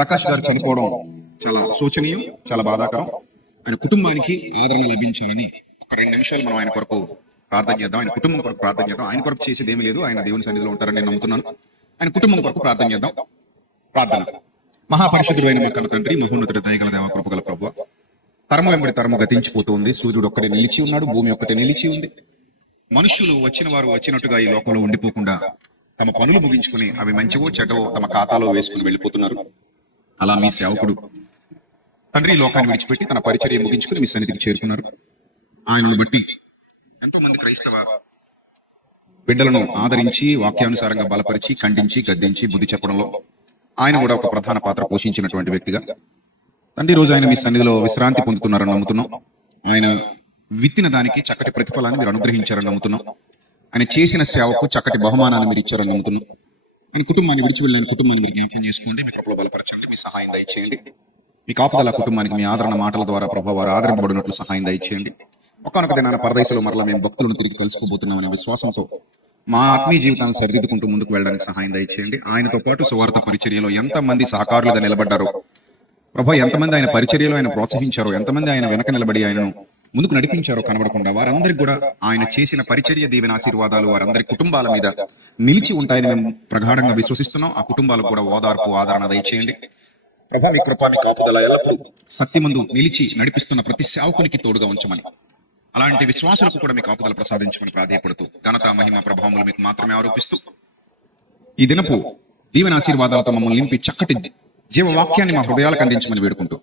ప్రకాష్ గారు చనిపోవడం చాలా శోచనీయం, చాలా బాధాకరం. ఆయన కుటుంబానికి ఆదరణ లభించాలని ఒక 2 నిమిషాలు మనం ఆయన కొరకు ప్రార్థన చేద్దాం. ఆయన కుటుంబం కొరకు ప్రార్థన చేద్దాం. ఆయన కొరకు చేసేది ఏమీ లేదు. ఆయన దేవుని సన్నిధిలో ఉంటారని నేను నమ్ముతున్నాను. ఆయన కుటుంబం కొరకు ప్రార్థన చేద్దాం. ప్రార్థన. మహాపరిశుద్ధుడైన మా కన్న తండ్రి, మహోన్నతుడి దయగల దేవ, కృపగల ప్రభువా, తరము వెంబడి తరము గతించిపోతూ ఉంది. సూర్యుడు ఒక్కటే నిలిచి ఉన్నాడు, భూమి ఒక్కటే నిలిచి ఉంది. మనుషులు వచ్చిన వారు వచ్చినట్టుగా ఈ లోకంలో ఉండిపోకుండా తమ పనులు ముగించుకుని అవి మంచివో చెడ్డవో తమ ఖాతాలో వేసుకుని వెళ్ళిపోతున్నారు. అలా మీ సేవకుడు తండ్రి లోకాన్ని విడిచిపెట్టి తన పరిచర్య ముగించుకుని మీ సన్నిధికి చేరుకున్నారు. ఆయనను బట్టి ఎంతో మంది క్రైస్తవ బిడ్డలను ఆదరించి వాక్యానుసారంగా బలపరిచి ఖండించి గద్దించి బుద్ధి చెప్పడంలో ఆయన కూడా ఒక ప్రధాన పాత్ర పోషించినటువంటి వ్యక్తిగా తండ్రి రోజు ఆయన మీ సన్నిధిలో విశ్రాంతి పొందుతున్నారని నమ్ముతున్నాం. ఆయన విత్తిన దానికి చక్కటి ప్రతిఫలాన్ని మీరు అనుగ్రహించారని నమ్ముతున్నాం. ఆయన చేసిన సేవకు చక్కటి బహుమానాన్ని మీరు ఇచ్చారని నమ్ముతున్నాం. ఆయన కుటుంబాన్ని విడిచి వెళ్ళిన కుటుంబాన్ని మీరు జ్ఞాపకం చేసుకోండి, మీ కృపలో బలపరచండి, మీ సహాయం దయచేయండి. మీ కాపుదల కుటుంబానికి మీ ఆదరణ మాటల ద్వారా ప్రభావ వారు ఆదరింపబడినట్లు సహాయం దయచేయండి. ఒకనొక దినాన పరదేశంలో మరలా మేము భక్తులను తిరిగి కలుసుకోబోతున్నామనే విశ్వాసంతో మా ఆత్మీయ జీవితాన్ని సరిదిద్దుకుంటూ ముందుకు వెళ్ళడానికి సహాయం దయచేయండి. ఆయనతో పాటు సువార్త పరిచర్యలో ఎంతమంది సహకారులుగా నిలబడ్డారో ప్రభా, ఎంతమంది ఆయన పరిచర్యలో ఆయన ప్రోత్సహించారో, ఎంతమంది ఆయన వెనక నిలబడి ఆయనను ముందుకు నడిపించారో కనబడకుండా వారందరికీ కూడా ఆయన చేసిన పరిచర్య దీవెన ఆశీర్వాదాలు వారందరి కుటుంబాల మీద నిలిచి ఉంటాయని మేము ప్రగాఢంగా విశ్వసిస్తున్నాం. ఆ కుటుంబాలకు కూడా ఓదార్పు ఆదరణ దయచేయండి ప్రభా. మీ కృపా, మీ కాపుదల ఎల్లప్పుడూ సత్యమందు నిలిచి నడిపిస్తున్న ప్రతి సేవకునికి తోడుగా ఉంచమని, అలాంటి విశ్వాసులకు కూడా మీ కాపుదల ప్రసాదించమని ప్రాధేయపడుతూ ఘనత మహిమ ప్రభావములు మీకు మాత్రమే ఆరోపిస్తూ ఈ దినపు దీవెన ఆశీర్వాదాలతో మమ్మల్ని నింపి చక్కటి జీవవాక్యాన్ని మా హృదయాలకు అందించమని వేడుకుంటూ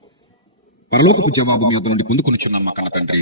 పరలోకపు జవాబు మీ వద్ద నుండి పొందుకొనిచున్నాం మా కన్న తండ్రి.